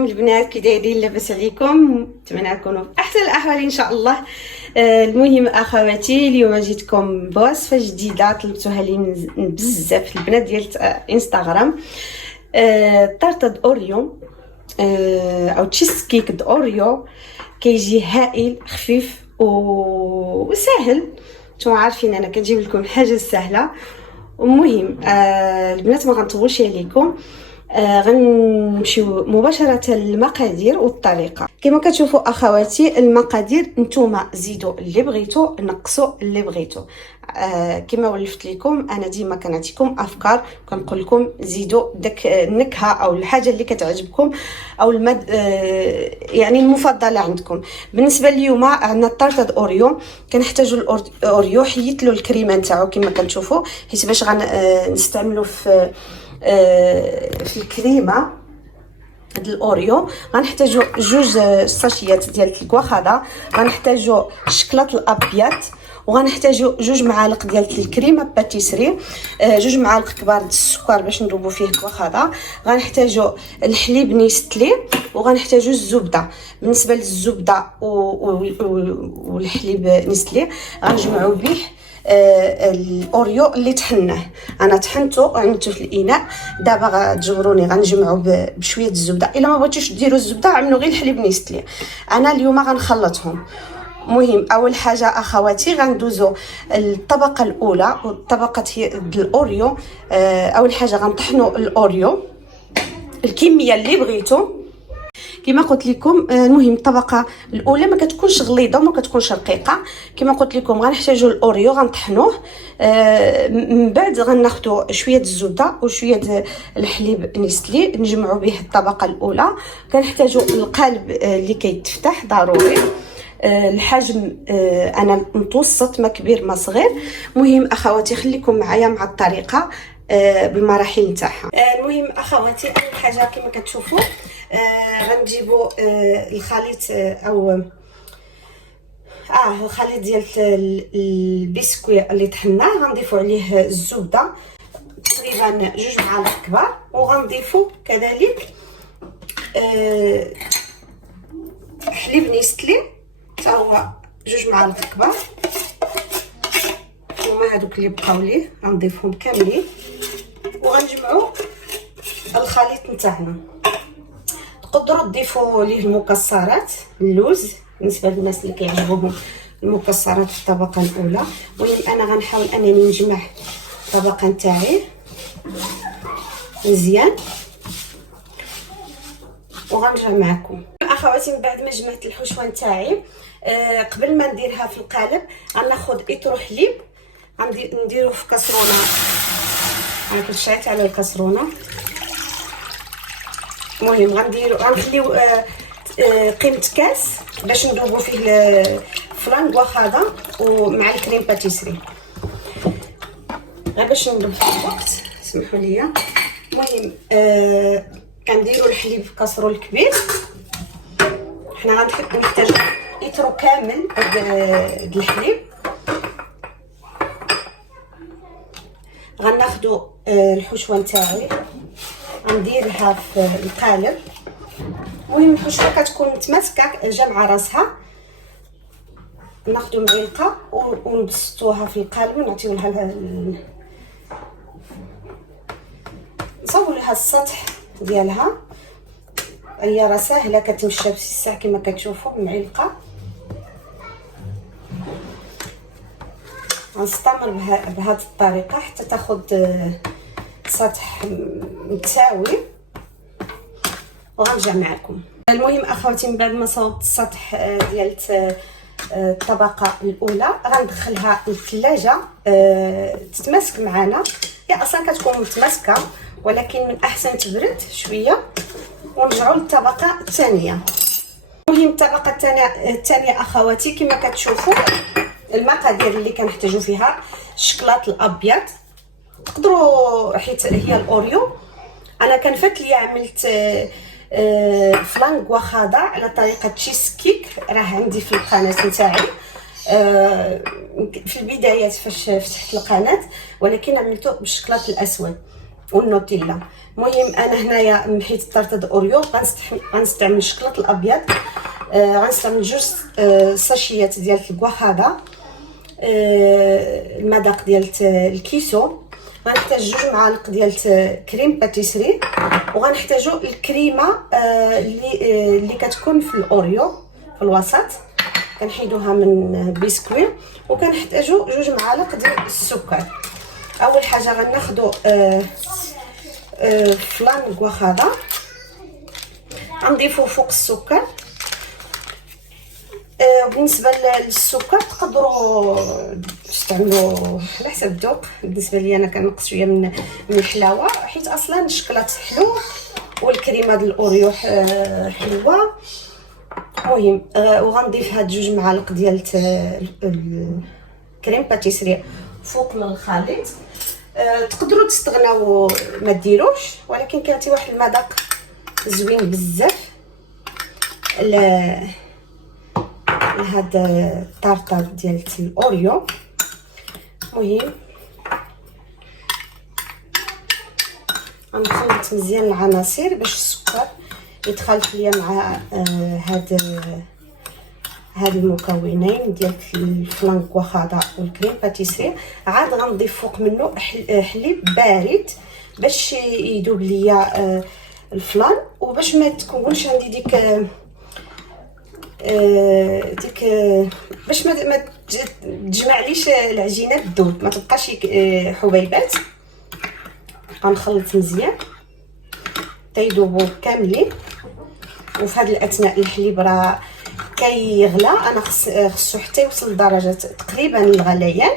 عليكم البنات، كي دايرين؟ لاباس عليكم؟ نتمنى تكونوا في احسن الاحوال ان شاء الله. المهم اخواتي، اليوم جيتكم بوصفه جديده طلبتوها لي من بزاف البنات ديال انستغرام. طرطه اوريو او تشيز كيك اوريو. كيجي هائل، خفيف وسهل. نتوما عارفين انا كنجيب لكم حاجه سهله. المهم البنات ما غنطولش عليكم، غنمشيو مباشره للمقادير والطريقه. كما كتشوفوا اخواتي، المقادير نتوما زيدوا اللي بغيتو، نقصوا اللي بغيتو. كما ولفت لكم انا ديما كنعطيكم افكار، كنقول لكم زيدوا داك النكهه او الحاجه اللي كتعجبكم او يعني المفضله عندكم. بالنسبه لليوم عندنا طرطه اوريو. كنحتاجوا الاوريو، حيت له الكريمه نتاعو كما كنشوفوا، حيت باش غنستعملوا في الكريمه هاد الاوريو غنحتاجوا 2 ساشيات ديال الكواخاضه، غنحتاجوا الشكلاط الابيض، وغنحتاجوا 2 معالق ديال الكريمه باتيسري، 2 معالق كبار ديال السكر باش نذوبوا فيه الكواخاضه، غنحتاجوا الحليب نيستلي، وغنحتاجوا الزبده. بالنسبه للزبده والحليب نيستلي غنجمعوا به الاوريو اللي طحناه. انا طحنته وعملته في الاناء. دابا غتجبروني غنجمعوا بشويه الزبده. الا ما بغيتوش ديروا الزبده عملوا غير الحليب نيستلي. انا اليوم غنخلطهم. مهم اول حاجه اخواتي غندوزو الطبقه الاولى والطبقه الاوريو. اول حاجه غنطحنوا الاوريو الكميه اللي بغيتو كما قلت لكم. المهم الطبقه الاولى ما كتكونش غليظه وما كتكونش رقيقه. كما قلت لكم غنحتاجوا الاوريو غنطحنوه. من بعد غناخذوا شويه الزبده وشويه الحليب نيستلي نجمعوا به الطبقه الاولى. كنحتاجوا القالب اللي كيتفتح ضروري. الحجم انا متوسط، ما كبير ما صغير. مهم اخواتي خليكم معايا مع الطريقه بالمراحل نتاعها. المهم اخواتي، اول حاجه كما كتشوفوا غنجيبوا الخليط او الخليط ديال البسكويت اللي طحناه. غنضيفوا عليه الزبده تقريبا 2 معالق كبار، وغنضيفوا كذلك حليب نيستلي حتى هو 2 معالق كبار. هما هذوك اللي بقاو ليه غنضيفهم كاملين، وغنجمعوا الخليط نتاعنا. تقدروا تضيفوا ليه المكسرات، اللوز بالنسبه للناس اللي كيعجبوهم المكسرات في الطبقه الاولى. المهم انا غنحاول انني نجمع الطبقه نتاعي مزيان وغنرجع معكم اخواتي. من بعد ما جمعت الحشوه نتاعي، قبل ما نديرها في القالب غناخذ اطرو حليب نديروه في كاسرونه. انا كنت شعلت على الكاسرونه. المهم غنخليو قيمه كاس باش نذوبوا فيه فلان كواخاضه ومع الكريم باتيسري. غير باش نضرب في الوقت سمحوا لي. المهم كنديروا الحليب في كاسرول كبير. حنا غنحتاجو لتر كامل د الحليب. غناخدو الحشوه نتاعي غنديرها في القالب. المهم الحشوه كتكون متماسكه جامعه راسها. ناخدو معلقه ونبسطوها في القالب ونعطيو لها نصاوبو لها السطح ديالها. هي راه ساهله كتمشى بسيسه كما كتشوفوا بمعلقه. غنستمر بهذه الطريقه حتى تاخذ سطح متساوي وغنرجع معكم. المهم اخواتي، من بعد ما صوبت السطح ديال الطبقه الاولى غندخلها للثلاجه تتماسك معنا. هي اصلا كتكون متماسكه، ولكن من احسن تبرد شويه ونرجعوا للطبقه الثانيه. المهم الطبقه الثانيه اخواتي كما كتشوفوا المقادير اللي كنحتاجوا فيها: الشكلاط الابيض، تقدروا حيت هي الاوريو. انا كنفات ليا عملت فلان كواخاضه على طريقه تشيز كيك، راه عندي في القناه نتاعي في البدايات فاش فتحت القناه، ولكن عملته بالشكلاط الاسود. والنوتيلا. المهم انا هنايا محيت الطرطه د اوريو، غنستعمل الشكلاط الابيض، غنستعمل 2 ساشيات ديال الكواخادا، المذاق ديال الكيسو، غنحتاج 2 معالق ديال كريم باتيسري، وغنحتاجو الكريمه اللي كتكون في الاوريو في الوسط، كنحيدوها من بسكوي، وكنحتاجو 2 معالق ديال السكر. اول حاجه غناخدو فلان الكواخادا، غنضيفو فوق السكر. بالنسبه للسكر تقدروا تستعملوا على حسب الذوق. بالنسبه لي انا كنقص شويه من الحلاوه، حيت اصلا الشكلاط حلو والكريمه ديال الاوريو حلوه. المهم وغنضيف هاد 2 معالق ديال الكريم باتيسري فوق من الخليط. تقدروا تستغناو ما ديروش، ولكن كيعطي واحد المذاق زوين بزاف لهاد الطرطه ديال الاوريو. المهم غنخلط مزيان العناصر باش السكر يتخلط ليا مع هاد المكونين ديال الفلان كواخادا والكريم باتيسري. عاد غنضيف فوق منه حليب بارد باش يذوب ليا الفلان، وباش ما تكونش عندي ديك باش ما تجمعليش العجينه تذوب، ما تبقاش حبيبات. غنخلط مزيان تيذوبوا كاملين. وفي هذا الاثناء الحليب راه كيغلى، انا خصو حتى يوصل لدرجه تقريبا الغليان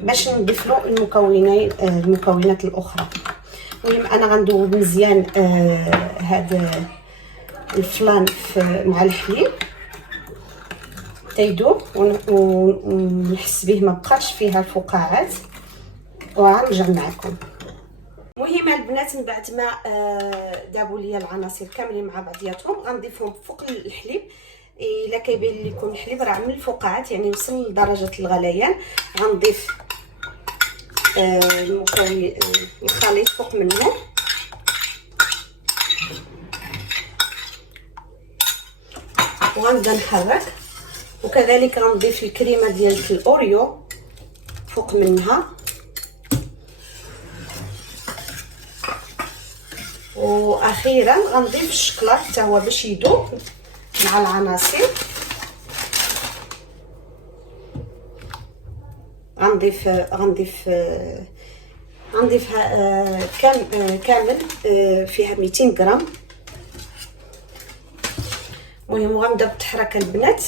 باش نضيف له المكونات الاخرى. المهم انا غندوب مزيان هذا الفلان مع الحليب تيذوب، ونحس به ما بقاش فيها الفقاعات، وغنرجع معكم. المهم البنات من بعد ما دابوا ليا العناصر كاملين مع بعضياتهم، غنضيفهم فوق الحليب. الا كيبان لكم الحليب راه عمل الفقاعات، يعني وصل لدرجه الغليان، غنضيف الخليط فوق منه، وغنبدا نحرك. وكذلك غنضيف الكريمه ديال الاوريو فوق منها، واخيرا غنضيف الشكلاط حتى هو باش يذوب مع العناصر. غنضيفها كامل فيها 200 غرام. المهم غنبدا بالتحركه البنات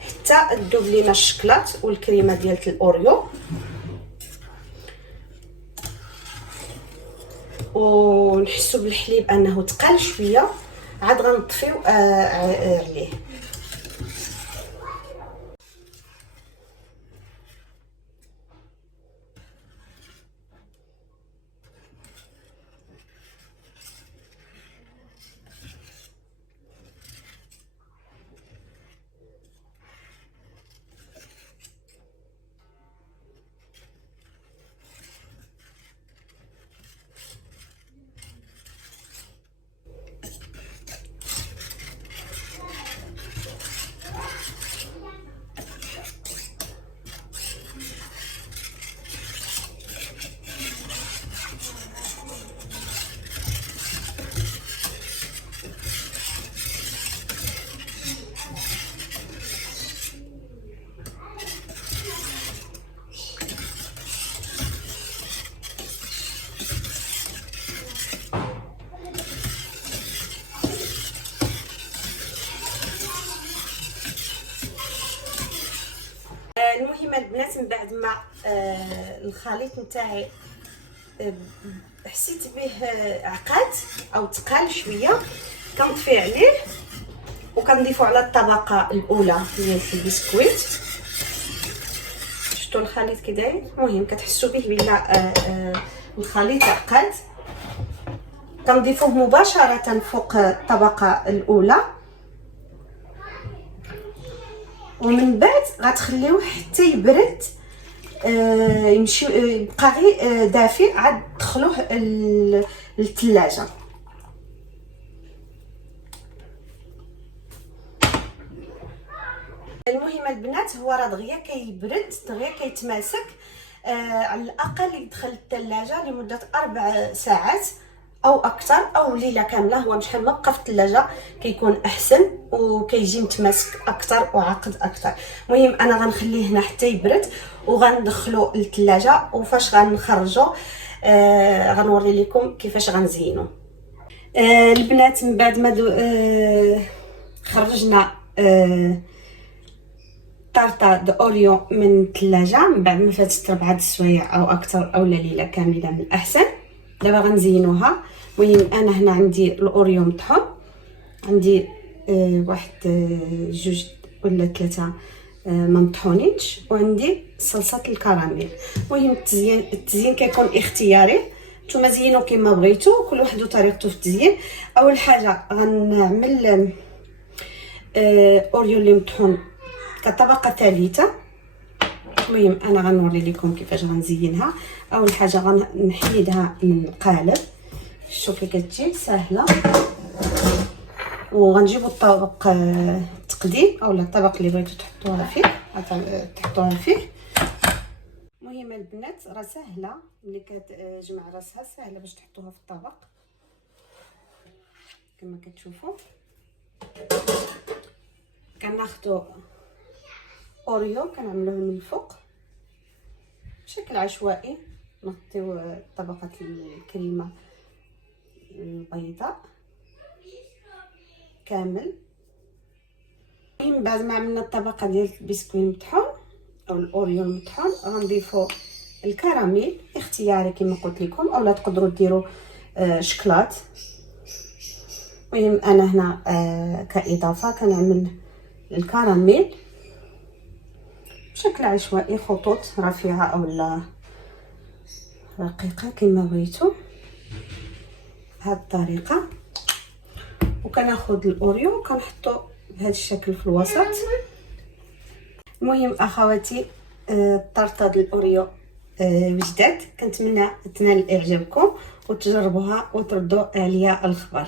حتى تذوب لينا الشكلاط والكريمه ديال الاوريو، ونحسوا بالحليب انه ثقال شويه. عاد غنطفيو عليه. المهم البنات من بعد ما الخليط نتاعي حسيت به عقاد او ثقال شويه، كنطفي عليه وكنضيفو على الطبقه الاولى ديال البسكويت. شفتوا الخليط كي داير؟ المهم كتحسوا به بلا الخليط عقاد. كنضيفوه مباشره فوق الطبقه الاولى، ومن بعد غتخليوه حتى يبرد يمشي يبقى غير دافئ، عاد تدخلوه للثلاجه. المهم البنات هو راه دغيا كيبرد، دغيا كيتماسك. على الاقل يدخل الثلاجه لمده 4 ساعات او اكثر، او ليله كامله. هو شحال ما بقى في الثلاجه كيكون احسن وكيجي متماسك اكثر وعقد اكثر. المهم انا غنخليه هنا حتى يبرد وغندخلو للثلاجه، وفاش غنخرجو غنوري لكم كيفاش غنزينو. البنات من بعد ما خرجنا طارطه اوريو من الثلاجه، من بعد ما فاتت 4 السوايع او اكثر او ليله كامله من الاحسن. دابا غنزينوها. المهم انا هنا عندي الاوريو مطحون، عندي واحد 2 ولا 3 ما مطحونينش، وعندي صلصه الكراميل. المهم التزيين كيكون اختياري، نتوما زينوا كما بغيتو، كل واحد وطريقته في التزيين. اول حاجه غنعمل اوريو اللي مطحون كطبقه ثالثه. المهم انا غنوري لكم كيفاش غنزينها. اول حاجه غنحيدها من القالب، شوفي كتجي سهله. وغنجيبوا الطبق التقديم اولا الطبق اللي بغيتو تحطوها فيه. المهم البنات راه سهله، ملي كتجمع راسها سهله باش تحطوها في الطبق كما كتشوفوا. كناخذوا اوريو كنعملوه من الفوق بشكل عشوائي، نغطيو طبقه الكريمه البيضاء كامل. من بعد ما عملنا الطبقه ديال البسكويت المطحون او الاوريو المطحون، غنضيفوا الكراميل اختياري كما قلت لكم، اولا تقدروا ديروا شكلاط. المهم انا هنا كاضافه كنعمل الكراميل بشكل عشوائي، خطوط رفيعه اولا رقيقه كما بغيتو بهذه الطريقه. وكناخذ الاوريو وكنحطو بهذا الشكل في الوسط. المهم اخواتي الطرطه ديال الاوريو وجدات، كنتمنى تنال اعجابكم وتجربوها وتردوا عليا الخبر.